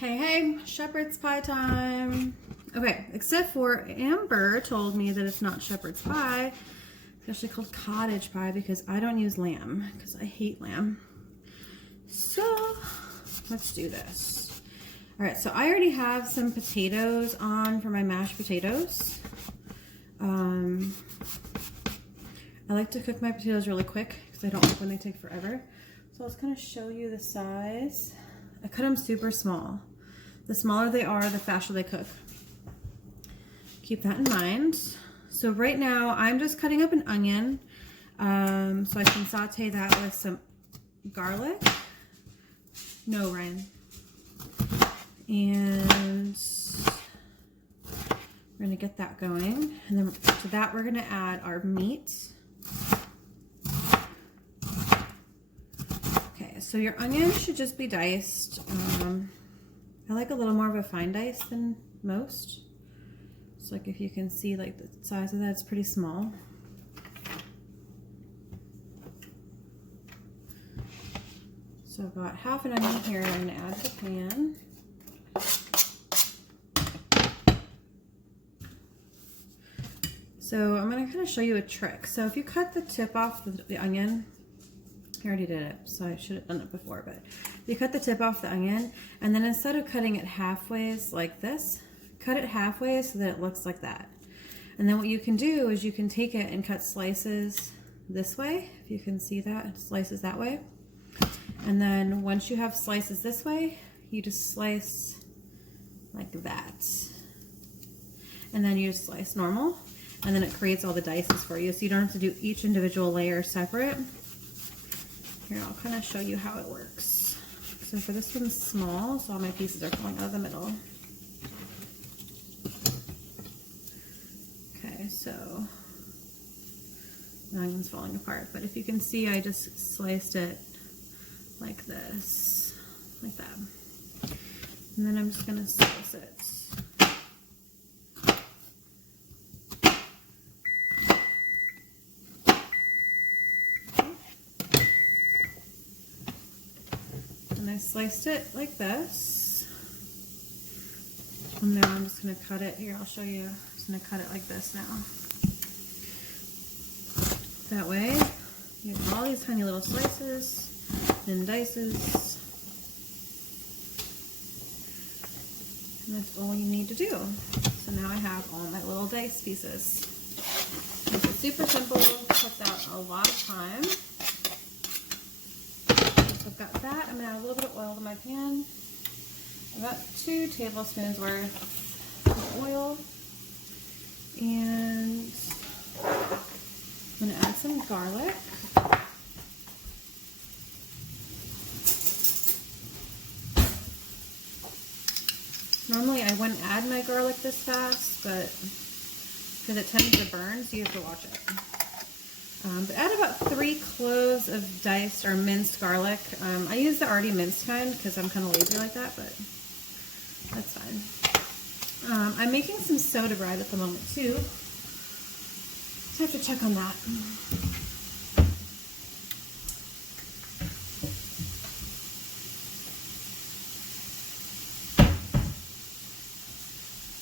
Hey, hey, shepherd's pie time. Okay, except for Amber told me that it's not shepherd's pie. It's actually called cottage pie because I don't use lamb because I hate lamb. So let's do this. All right, so I already have some potatoes on for my mashed potatoes. I like to cook my potatoes really quick because I don't like when they take forever. So let's kind of show you the size. I cut them super small. The smaller they are, the faster they cook. Keep that in mind. So right now, I'm just cutting up an onion so I can saute that with some garlic. No, Ryan. And we're gonna get that going. And then to that, we're gonna add our meat. Okay, so your onion should just be diced. I like a little more of a fine dice than most. So like if you can see like the size of that, it's pretty small. So I've got half an onion here I'm gonna add to the pan. So I'm gonna kind of show you a trick. So if you cut the tip off the onion, I already did it, so I should have done it before, but you cut the tip off the onion, and then instead of cutting it halfways like this, cut it halfway so that it looks like that. And then what you can do is you can take it and cut slices this way, if you can see that, slices that way. And then once you have slices this way, you just slice like that. And then you just slice normal, and then it creates all the dices for you, so you don't have to do each individual layer separate. Here, I'll kind of show you how it works. So for this one's small, so all my pieces are falling out of the middle. Okay, so the onion's falling apart, but if you can see, I just sliced it like this, like that. And then I'm just gonna slice it. And I sliced it like this. And now I'm just gonna cut it. Here, I'll show you. I'm just gonna cut it like this now. That way, you have all these tiny little slices and dices. And that's all you need to do. So now I have all my little dice pieces. It's super simple, cuts out a lot of time. So I've got that. I'm gonna add a little bit of oil to my pan. About 2 tablespoons worth of oil. And I'm gonna add some garlic. Normally I wouldn't add my garlic this fast, but because it tends to burn, so you have to watch it. But add about 3 cloves of diced or minced garlic. I use the already minced kind because I'm kind of lazy like that, but that's fine. I'm making some soda bread at the moment too, so I have to check on that.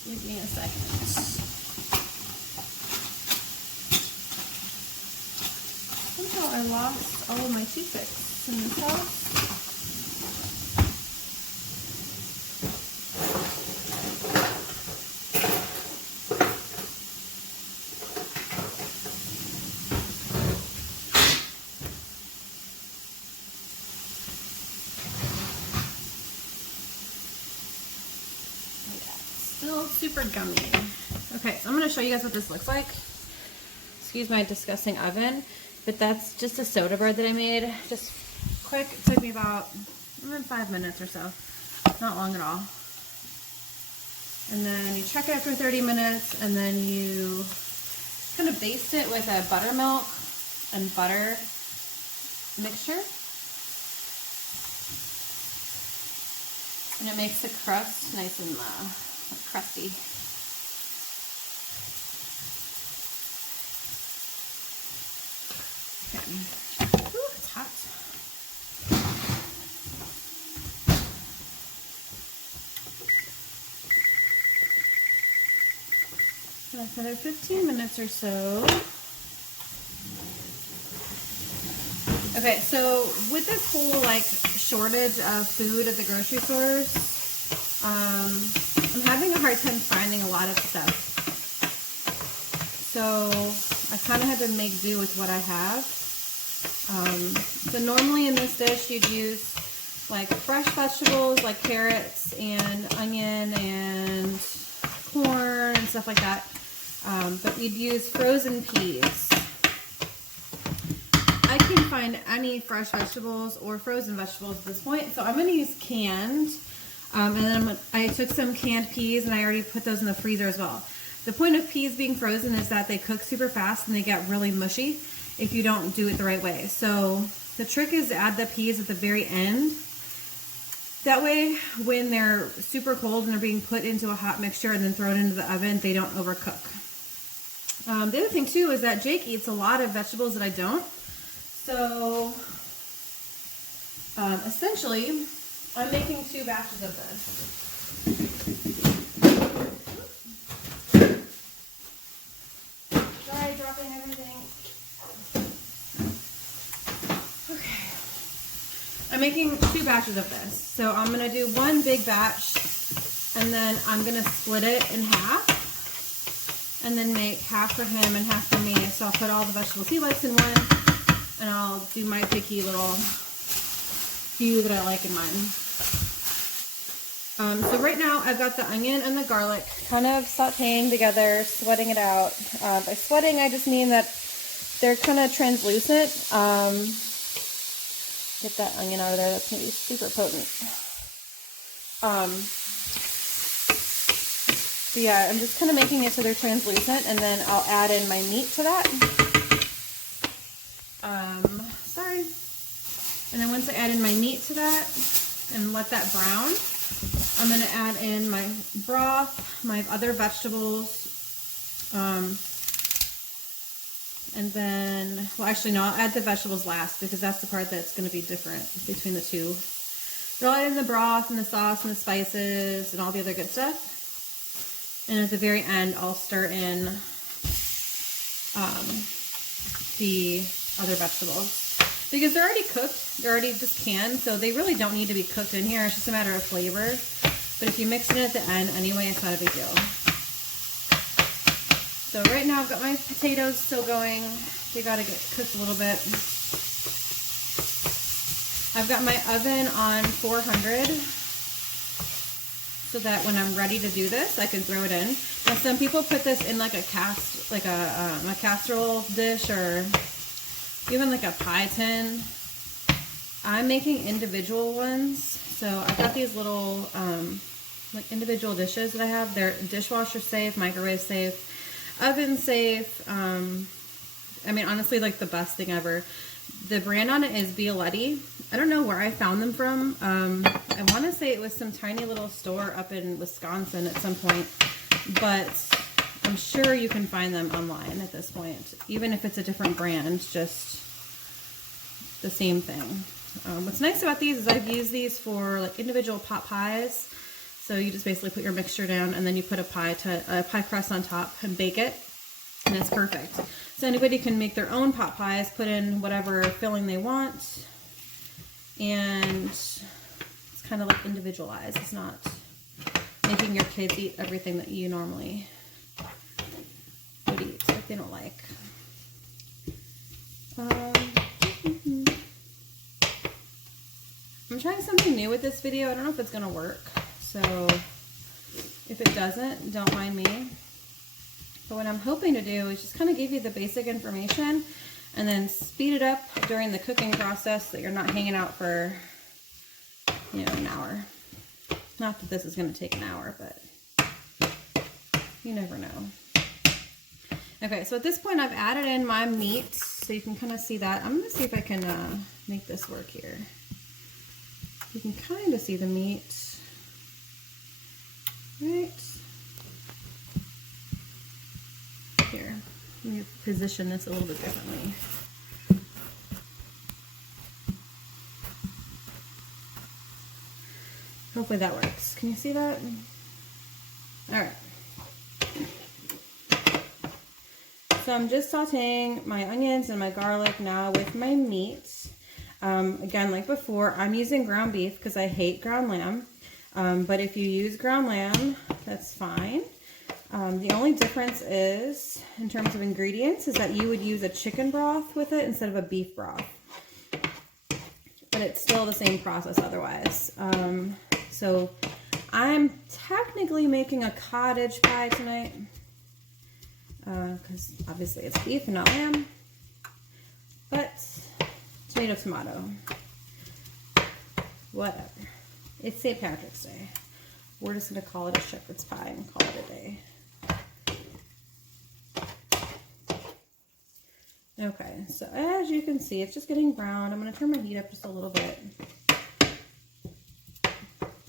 Give me a second. Somehow I lost all of my toothpicks in this house. Still super gummy. Okay, so I'm going to show you guys what this looks like. Excuse my disgusting oven, but that's just a soda bread that I made. Just quick. It took me about 5 minutes or so. Not long at all. And then you check it after 30 minutes, and then you kind of baste it with a buttermilk and butter mixture. And it makes the crust nice and crusty. Okay. Ooh, it's hot. Another 15 minutes or so. Okay, so with this whole like shortage of food at the grocery stores, I'm having a hard time finding a lot of stuff. So I kind of had to make do with what I have. So normally in this dish you'd use like fresh vegetables like carrots and onion and corn and stuff like that. But you'd use frozen peas. I can't find any fresh vegetables or frozen vegetables at this point, so I'm going to use canned. And then I took some canned peas and I already put those in the freezer as well. The point of peas being frozen is that they cook super fast and they get really mushy if you don't do it the right way. So the trick is to add the peas at the very end. That way, when they're super cold and they're being put into a hot mixture and then thrown into the oven, they don't overcook. The other thing too is that Jake eats a lot of vegetables that I don't. So essentially, I'm making 2 batches of this. Sorry, dropping everything. Okay. I'm making 2 batches of this. So I'm going to do 1 big batch, and then I'm going to split it in half, and then make half for him and half for me. So I'll put all the vegetables he likes in one, and I'll do my picky little few that I like in mine. So right now I've got the onion and the garlic kind of sauteing together, sweating it out. By sweating, I just mean that they're kind of translucent. Get that onion out of there, that's going to be super potent. So yeah, I'm just kind of making it so they're translucent, and then I'll add in my meat to that. Sorry. And then once I add in my meat to that and let that brown, I'm going to add in my broth, my other vegetables, and then, well actually no, I'll add the vegetables last because that's the part that's going to be different between the two. But I'll add in the broth and the sauce and the spices and all the other good stuff. And at the very end, I'll stir in the other vegetables. Because they're already cooked, they're already just canned, so they really don't need to be cooked in here. It's just a matter of flavor. But if you mix it at the end anyway, it's not a big deal. So right now I've got my potatoes still going. They gotta get cooked a little bit. I've got my oven on 400 so that when I'm ready to do this, I can throw it in. Now some people put this in like a casserole dish or even like a pie tin. I'm making individual ones. So I've got these little like individual dishes that I have. They're dishwasher safe, microwave safe, oven safe. I mean, honestly, like the best thing ever. The brand on it is Violetti. I don't know where I found them from. I want to say it was some tiny little store up in Wisconsin at some point, but I'm sure you can find them online at this point, even if it's a different brand, just the same thing. What's nice about these is I've used these for like individual pot pies. So you just basically put your mixture down and then you put a pie crust on top and bake it, and it's perfect. So anybody can make their own pot pies, put in whatever filling they want, and it's kind of like individualized. It's not making your kids eat everything that you normally would eat if they don't like. I'm trying something new with this video. I don't know if it's going to work. So if it doesn't, don't mind me. But what I'm hoping to do is just kind of give you the basic information and then speed it up during the cooking process so that you're not hanging out for, you know, an hour. Not that this is going to take an hour, but you never know. Okay, so at this point I've added in my meat so you can kind of see that. I'm going to see if I can make this work here. You can kind of see the meat. Right here, let me position this a little bit differently. Hopefully that works. Can you see that? All right. So I'm just sauteing my onions and my garlic now with my meat. Again, like before, I'm using ground beef because I hate ground lamb. But if you use ground lamb, that's fine. The only difference is, in terms of ingredients, is that you would use a chicken broth with it instead of a beef broth. But it's still the same process otherwise. So I'm technically making a cottage pie tonight. Because obviously it's beef and not lamb. But tomato, tomato. Whatever. It's St. Patrick's Day. We're just going to call it a shepherd's pie and call it a day. Okay, so as you can see, it's just getting brown. I'm going to turn my heat up just a little bit.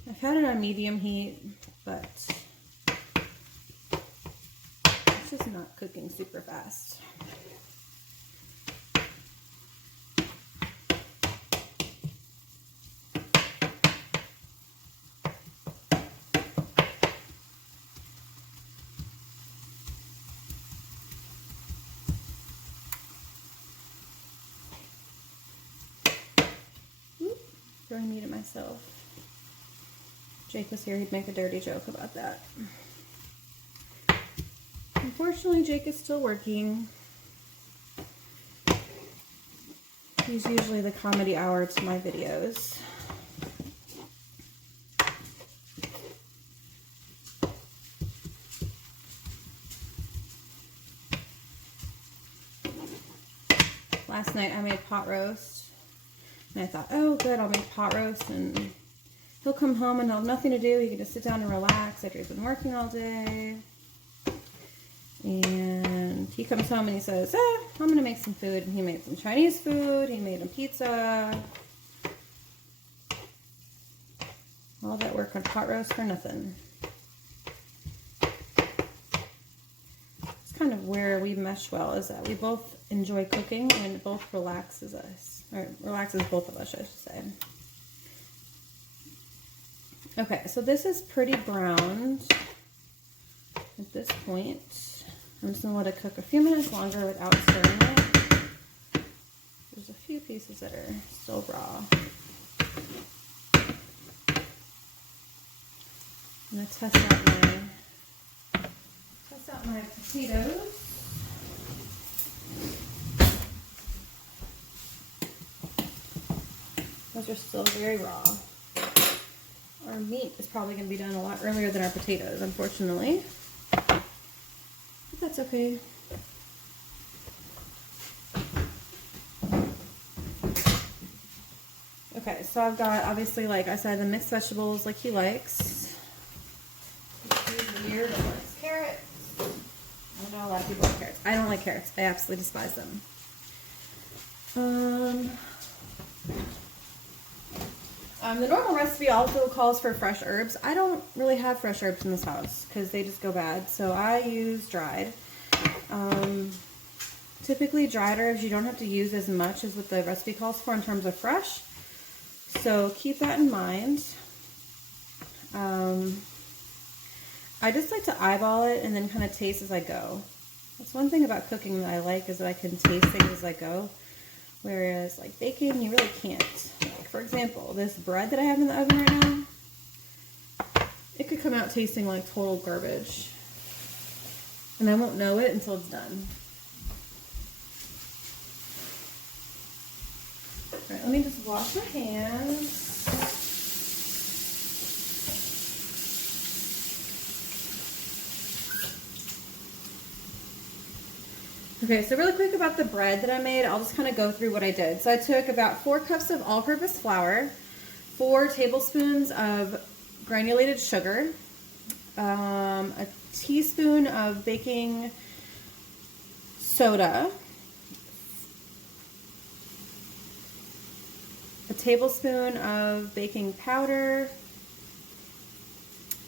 I've had it on medium heat, but it's just not cooking super fast. Throwing meat at myself. Jake was here, he'd make a dirty joke about that. Unfortunately, Jake is still working. He's usually the comedy hour to my videos. Last night I made pot roast. And I thought, oh good, I'll make pot roast and he'll come home and he'll have nothing to do. He can just sit down and relax after he's been working all day. And he comes home and he says, I'm going to make some food. And he made some Chinese food. He made a pizza. All that work on pot roast for nothing. It's kind of where we mesh well, is that we both enjoy cooking and it both relaxes us. Or relaxes both of us, I should say. Okay, so this is pretty browned at this point. I'm just going to let it cook a few minutes longer without stirring it. There's a few pieces that are still raw. I'm going to test out my potatoes. Those are still very raw. Our meat is probably going to be done a lot earlier than our potatoes, unfortunately. But that's okay. Okay, so I've got, obviously, like I said, the mixed vegetables like he likes. He's weird and likes carrots. I know a lot of people like carrots. I don't like carrots. I absolutely despise them. The normal recipe also calls for fresh herbs. I don't really have fresh herbs in this house because they just go bad, so I use dried. Typically dried herbs you don't have to use as much as what the recipe calls for in terms of fresh, so keep that in mind. I just like to eyeball it and then kind of taste as I go. That's one thing about cooking that I like, is that I can taste things as I go. Whereas, like baking, you really can't. Like, for example, this bread that I have in the oven right now, it could come out tasting like total garbage. And I won't know it until it's done. Alright, let me just wash my hands. Okay, so really quick about the bread that I made, I'll just kind of go through what I did. So I took about 4 cups of all-purpose flour, 4 tablespoons of granulated sugar, a teaspoon of baking soda, a tablespoon of baking powder,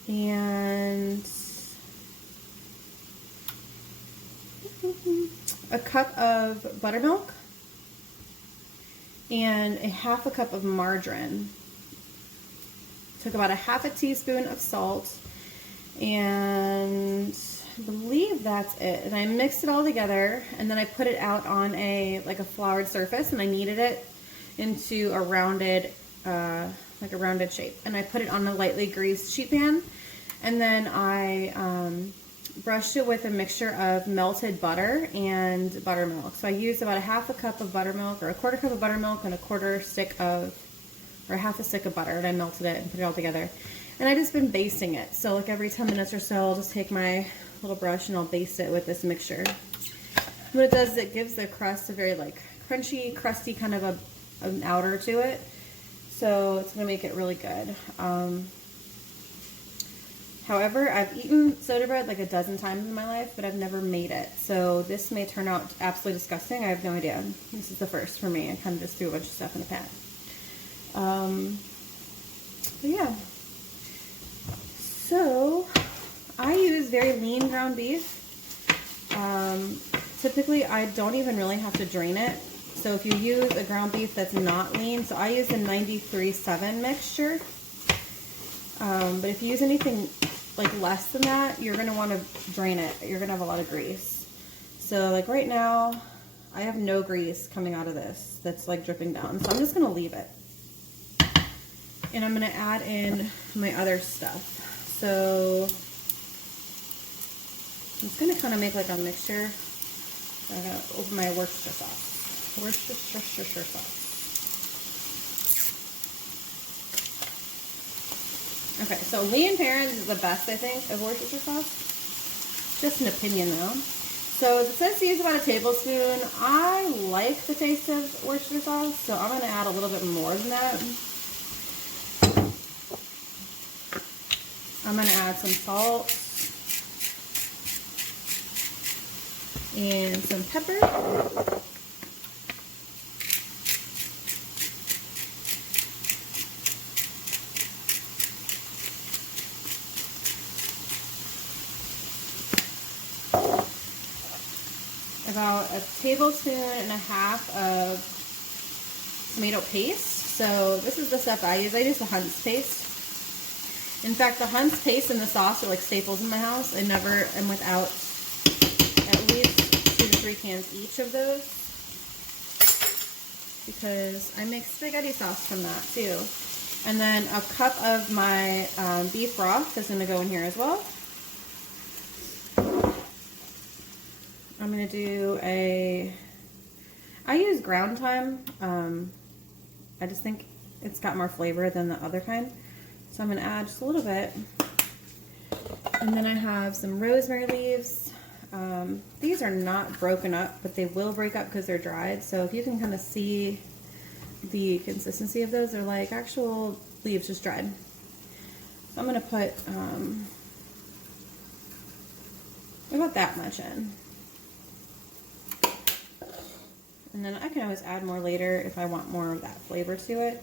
and a cup of buttermilk, and a half a cup of margarine. Took about a half a teaspoon of salt, and I believe that's it. And I mixed it all together, and then I put it out on a floured surface, and I kneaded it into a rounded shape. And I put it on a lightly greased sheet pan, and then I brushed it with a mixture of melted butter and buttermilk. So I used about a half a cup of buttermilk, or a quarter cup of buttermilk, and half a stick of butter, and I melted it and put it all together. And I just been basting it. So like every 10 minutes or so, I'll just take my little brush and I'll baste it with this mixture. What it does is it gives the crust a very like crunchy, crusty kind of an outer to it. So it's gonna make it really good. However, I've eaten soda bread like a dozen times in my life, but I've never made it. So this may turn out absolutely disgusting. I have no idea. This is the first for me. I kind of just threw a bunch of stuff in a pan. But yeah. So I use very lean ground beef. Typically, I don't even really have to drain it. So if you use a ground beef that's not lean, so I use a 93.7 mixture. But if you use anything like less than that, you're going to want to drain it. You're going to have a lot of grease. So like right now, I have no grease coming out of this that's like dripping down. So I'm just going to leave it. And I'm going to add in my other stuff. So I'm just going to kind of make like a mixture. I'm going to open my Worcestershire sauce. Worcestershire sauce. Okay, so Lee and Perrins is the best, I think, of Worcestershire sauce. Just an opinion, though. So it says to use about a tablespoon. I like the taste of Worcestershire sauce, so I'm going to add a little bit more than that. I'm going to add some salt and some pepper. About a tablespoon and a half of tomato paste. So this is the stuff I use. I use the Hunt's paste. In fact, the Hunt's paste and the sauce are like staples in my house. I never am without at least 2 to 3 cans each of those, because I make spaghetti sauce from that too. And then a cup of my beef broth is going to go in here as well. I'm going to do I use ground thyme. I just think it's got more flavor than the other kind. So I'm going to add just a little bit. And then I have some rosemary leaves. These are not broken up, but they will break up because they're dried. So if you can kind of see the consistency of those, they're like actual leaves just dried. So I'm going to put about that much in. And then I can always add more later if I want more of that flavor to it.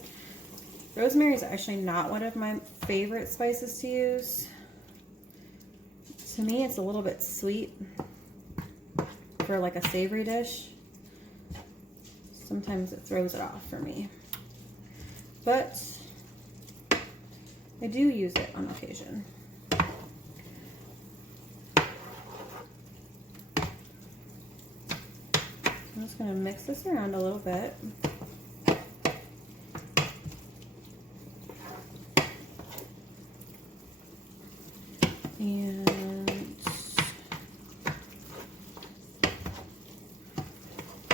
Rosemary is actually not one of my favorite spices to use. To me, it's a little bit sweet for like a savory dish. Sometimes it throws it off for me. But I do use it on occasion. I'm just going to mix this around a little bit. And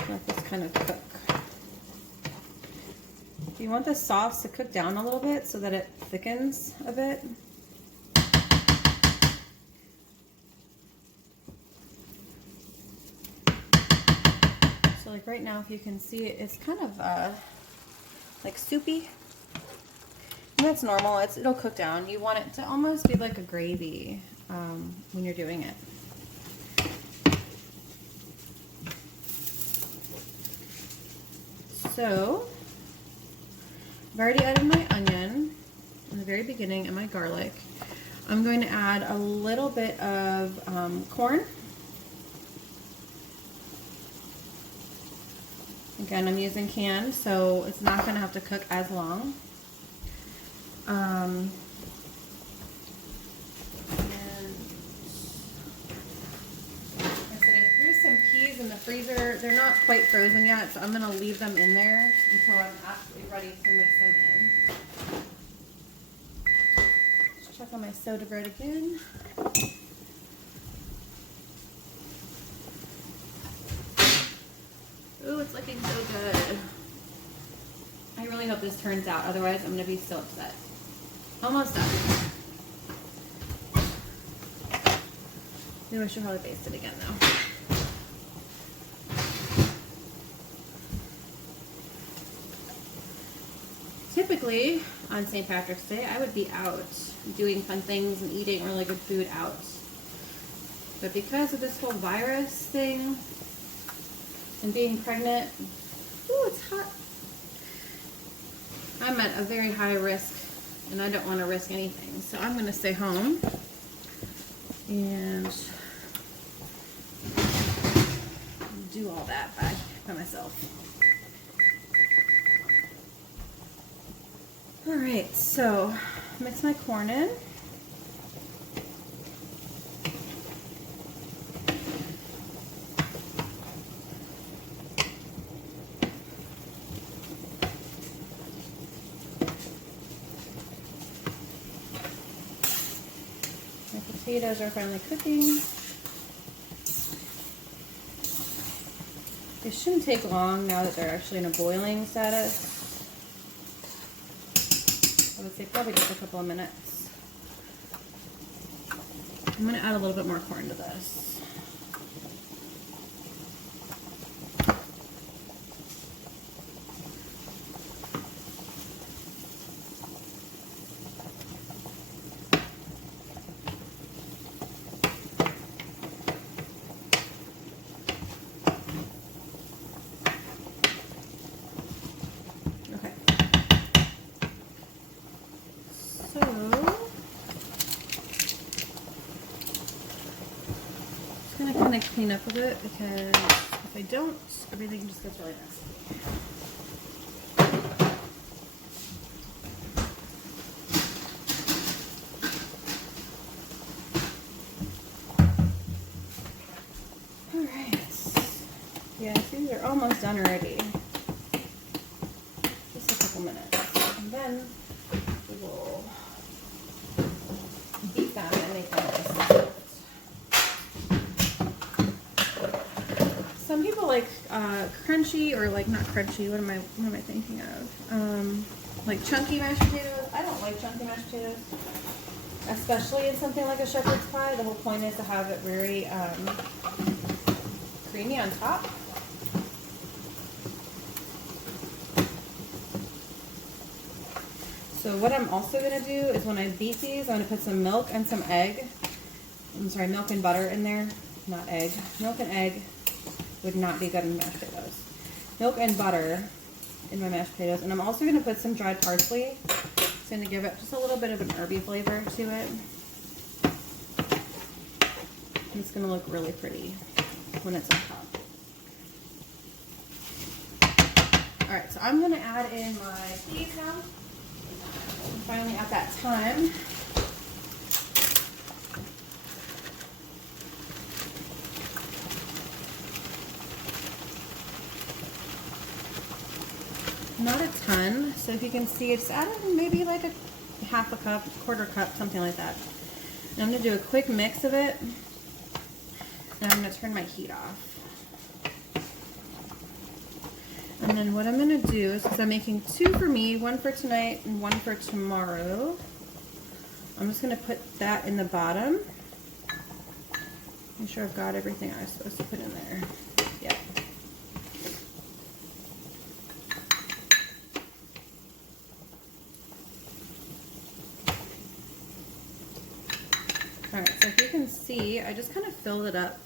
let this kind of cook. You want the sauce to cook down a little bit so that it thickens a bit. So like right now, if you can see it, it's kind of like soupy. And that's normal. It'll cook down. You want it to almost be like a gravy when you're doing it. So I've already added my onion in the very beginning and my garlic. I'm going to add a little bit of corn. Again, I'm using canned, so it's not going to have to cook as long. And they're not quite frozen yet, so I'm gonna leave them in there until I'm absolutely ready to mix them in. Let's check on my soda bread again. Ooh, it's looking so good. I really hope this turns out, otherwise I'm gonna be so upset. Almost done. Maybe I should probably baste it again though. Typically, on St. Patrick's Day, I would be out doing fun things and eating really good food out. But because of this whole virus thing and being pregnant, ooh, it's hot. I'm at a very high risk and I don't want to risk anything. So I'm going to stay home and do all that by myself. All right, so mix my corn in. My potatoes are finally cooking. They shouldn't take long now that they're actually in a boiling status. I would say probably just a couple of minutes. I'm going to add a little bit more corn to this. Clean up a bit because if I don't, everything just gets really messy. Alright. Yeah, these are almost done already. Just a couple minutes. And then we will beat them and make them nice. Some people like crunchy or like not crunchy. What am I thinking of? Like chunky mashed potatoes. I don't like chunky mashed potatoes, especially in something like a shepherd's pie. The whole point is to have it very creamy on top. So what I'm also gonna do is when I beat these, I'm gonna put some milk and some egg. I'm sorry, milk and butter in there, not egg. Milk and egg would not be good in mashed potatoes. Milk and butter in my mashed potatoes. And I'm also going to put some dried parsley. It's going to give it just a little bit of an herby flavor to it. And it's going to look really pretty when it's on top. Alright, so I'm going to add in my peas now. I'm finally at that time. Not a ton, so if you can see, it's added maybe like a half a cup, quarter cup, something like that. And I'm going to do a quick mix of it, and I'm going to turn my heat off. And then what I'm going to do is, because I'm making 2 for me, 1 for tonight and 1 for tomorrow, I'm just going to put that in the bottom. Make sure I've got everything I was supposed to put in there. Yep. Alright, so if you can see, I just kind of filled it up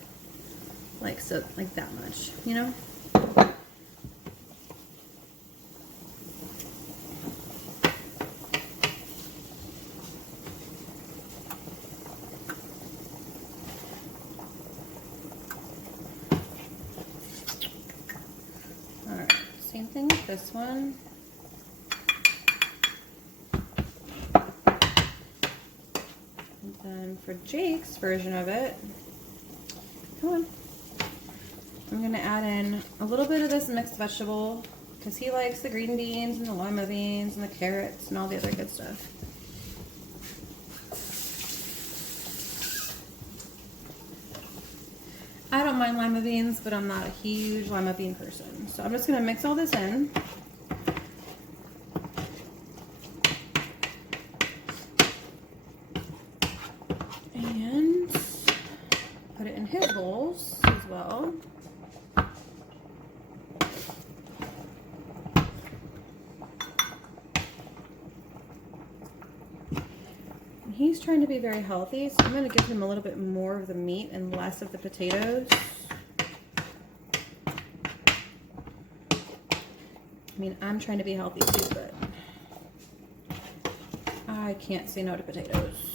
like so, like that much, you know? Alright, same thing with this one. And then for Jake's version of it, come on. I'm gonna add in a little bit of this mixed vegetable because he likes the green beans and the lima beans and the carrots and all the other good stuff. I don't mind lima beans, but I'm not a huge lima bean person. So I'm just gonna mix all this in. And put it in his bowls as well. He's trying to be very healthy, so I'm going to give him a little bit more of the meat and less of the potatoes. I mean, I'm trying to be healthy too, but I can't say no to potatoes.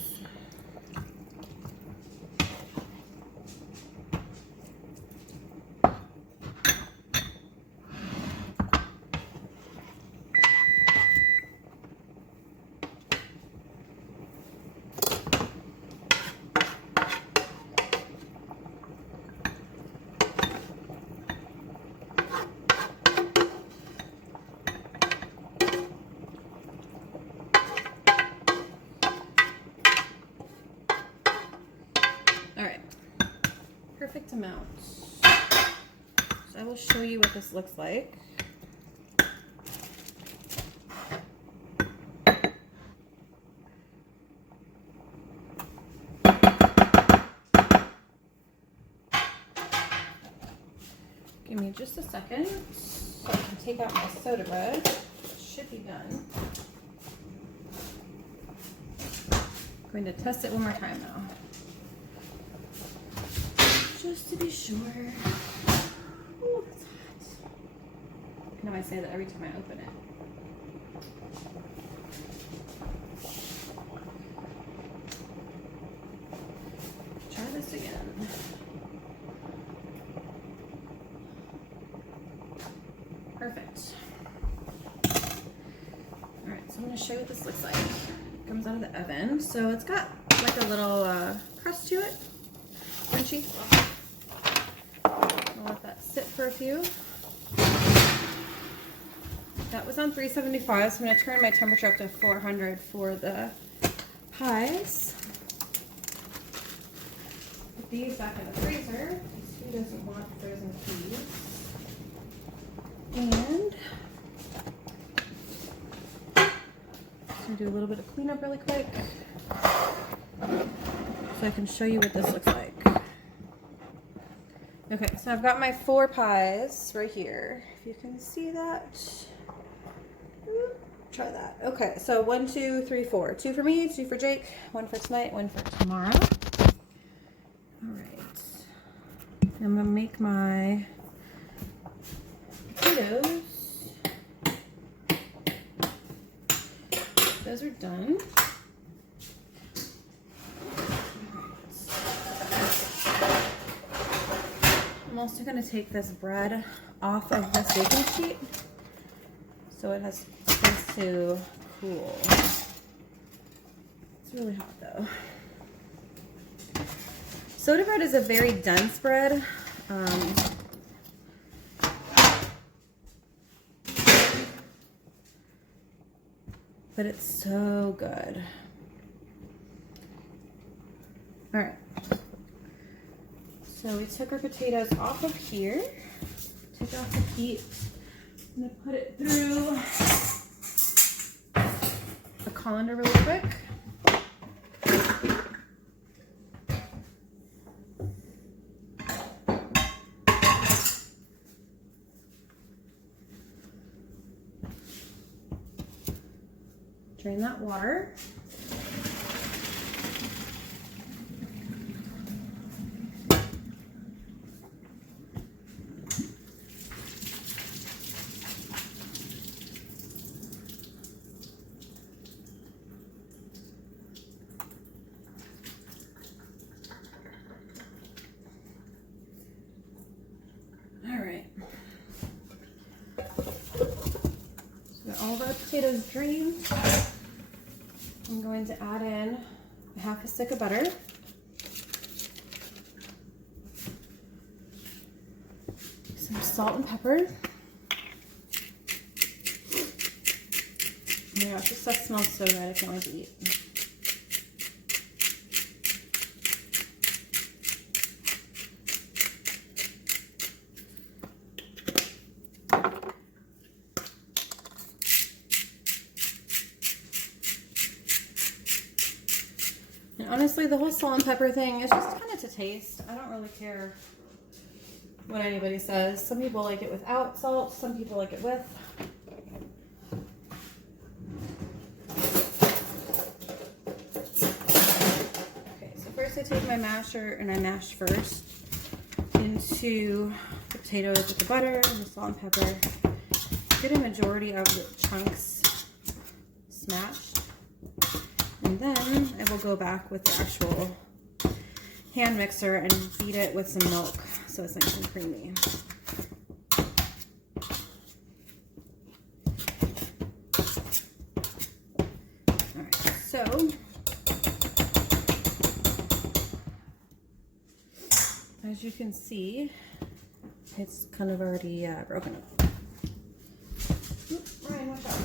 Perfect amount. So I will show you what this looks like. Give me just a second so I can take out my soda bread. It should be done. I'm going to test it one more time though. Just to be sure. Ooh, it's hot. I know I say that every time I open it. Try this again. Perfect. Alright, so I'm going to show you what this looks like. It comes out of the oven. So it's got like a little crust to it. Crunchy. I'll let that sit for a few. That was on 375, so I'm going to turn my temperature up to 400 for the pies. Put these back in the freezer, because who doesn't want frozen peas? And I'm going to do a little bit of cleanup really quick so I can show you what this looks like. Okay, so I've got my 4 pies right here. If you can see that. Try that. Okay, so 1, 2, 3, 4. 2 for me, 2 for Jake, 1 for tonight, 1 for tomorrow. Alright. I'm going to make my potatoes. Those are done. I'm also going to take this bread off of this baking sheet so it has space to cool. It's really hot though. Soda bread is a very dense bread. But it's so good. All right. So we took our potatoes off of here. Take off the heat. I'm gonna put it through a colander really quick. Drain that water. All the potatoes drained. I'm going to add in half a stick of butter. salt and pepper. Oh my gosh, this stuff smells so good. I can't wait to eat. And honestly, the whole salt and pepper thing is just kind of to taste. I don't really care what anybody says. Some people like it without salt, some people like it with. Okay, so first I take my masher and I mash first into the potatoes with the butter and the salt and pepper. Get a majority of the chunks smashed. And then I will go back with the actual hand mixer and beat it with some milk so it's nice and creamy. Alright, so as you can see, it's kind of already broken up. Oops, Ryan, watch out.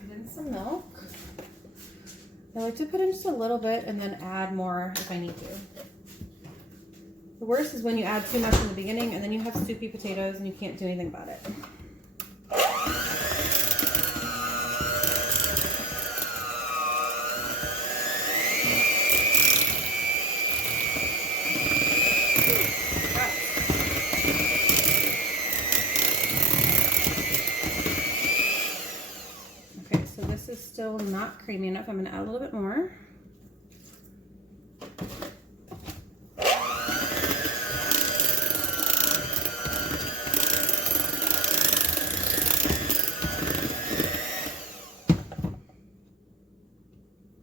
Put in some milk. I like to put in just a little bit and then add more if I need to. The worst is when you add too much in the beginning and then you have soupy potatoes and you can't do anything about it. Okay, so this is still not creamy enough. I'm going to add a little bit more.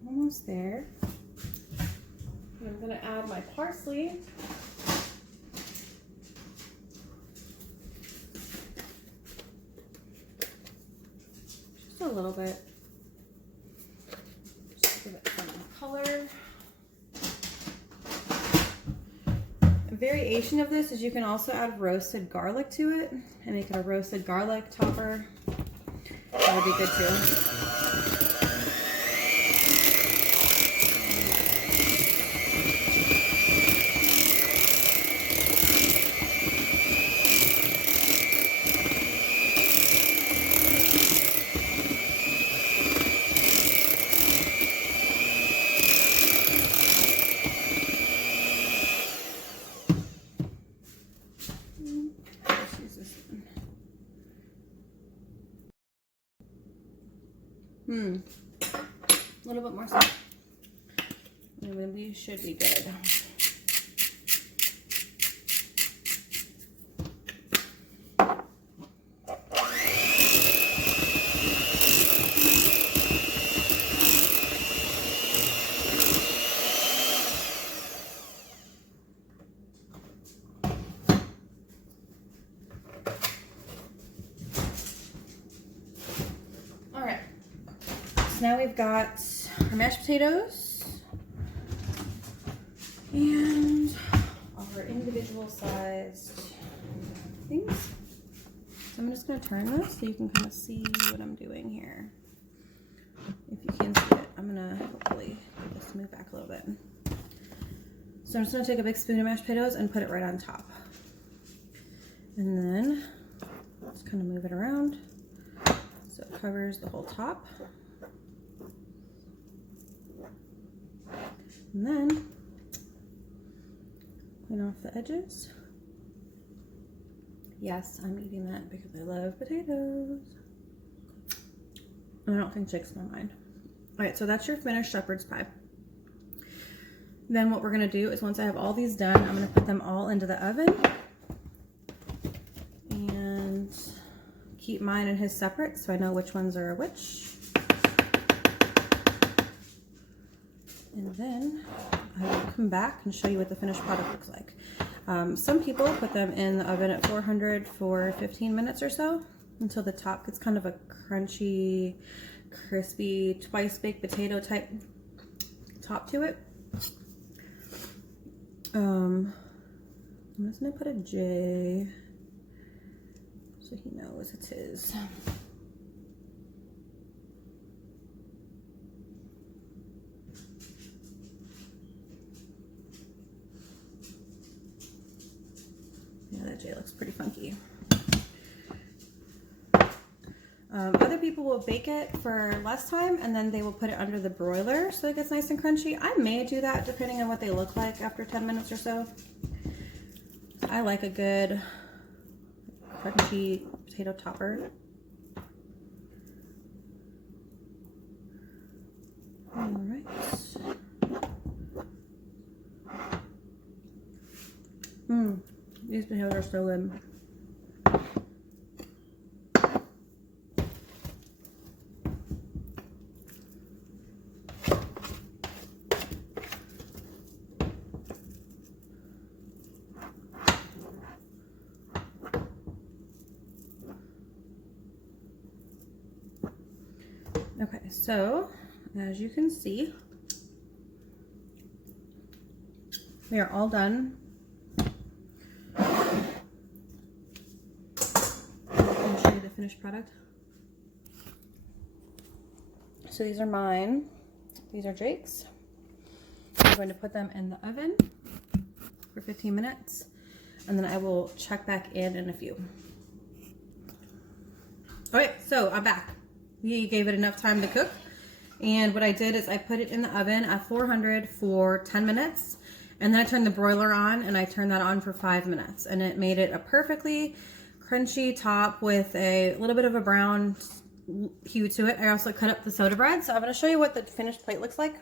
Almost there. And I'm going to add my parsley. Just a little bit. Just give it some color. A variation of this is you can also add roasted garlic to it and make it a roasted garlic topper. That would be good too. A little bit more salt. And then we should be good. All right. So now we've got our mashed potatoes and our individual sized things. So I'm just going to turn this so you can kind of see what I'm doing here. If you can see it, I'm going to hopefully just move back a little bit. So I'm just going to take a big spoon of mashed potatoes and put it right on top. And then just kind of move it around so it covers the whole top. And then clean off the edges. Yes, I'm eating that because I love potatoes. And I don't think Jake's my mind. All right, so that's your finished shepherd's pie. Then what we're gonna do is once I have all these done, I'm gonna put them all into the oven and keep mine and his separate so I know which ones are which. And then I will come back and show you what the finished product looks like. Some people put them in the oven at 400 for 15 minutes or so until the top gets kind of a crunchy, crispy, twice baked potato type top to it. I'm just gonna put a J so he knows it's his. Yeah, that J looks pretty funky. Other people will bake it for less time and then they will put it under the broiler so it gets nice and crunchy. I may do that depending on what they look like after 10 minutes or so. I like a good crunchy potato topper. All right. These potatoes are so good. Okay, so as you can see, we are all done. I'll show you the finished product. So these are mine. These are Jake's. I'm going to put them in the oven for 15 minutes, and then I will check back in a few. All right, so I'm back. We gave it enough time to cook. And what I did is I put it in the oven at 400 for 10 minutes. And then I turned the broiler on and I turned that on for 5 minutes. And it made it a perfectly crunchy top with a little bit of a brown hue to it. I also cut up the soda bread. So I'm going to show you what the finished plate looks like.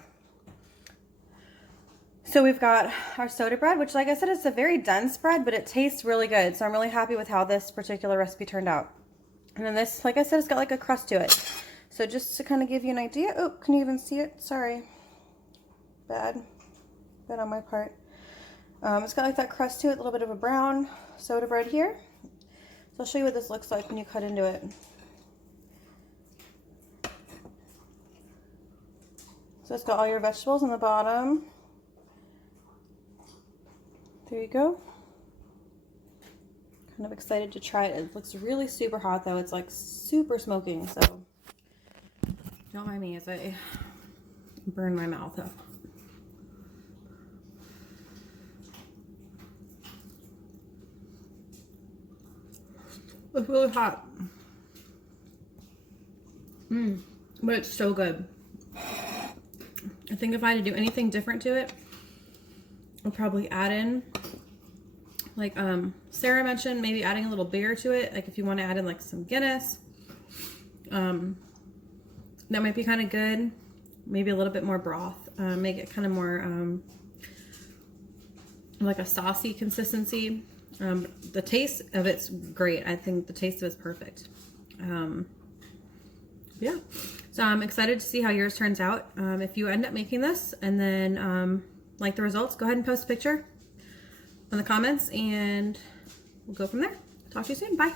So we've got our soda bread, which like I said, it's a very dense bread, but it tastes really good. So I'm really happy with how this particular recipe turned out. And then this, like I said, it's got like a crust to it. So just to kind of give you an idea. Oh, can you even see it? Sorry. Bad on my part. It's got like that crust to it, a little bit of a brown soda bread here. So I'll show you what this looks like when you cut into it. So it's got all your vegetables on the bottom. There you go. Kind of excited to try it. It looks really super hot though. It's like super smoking, so don't mind me as I burn my mouth up. It's really hot. But it's so good. I think if I had to do anything different to it, I'll probably add in, like Sarah mentioned, maybe adding a little beer to it. Like if you want to add in like some Guinness, that might be kind of good. Maybe a little bit more broth, make it kind of more like a saucy consistency. The taste of it's great. I think the taste of it's perfect. Yeah, so I'm excited to see how yours turns out. If you end up making this and then like the results, go ahead and post a picture in the comments and we'll go from there. Talk to you soon. Bye.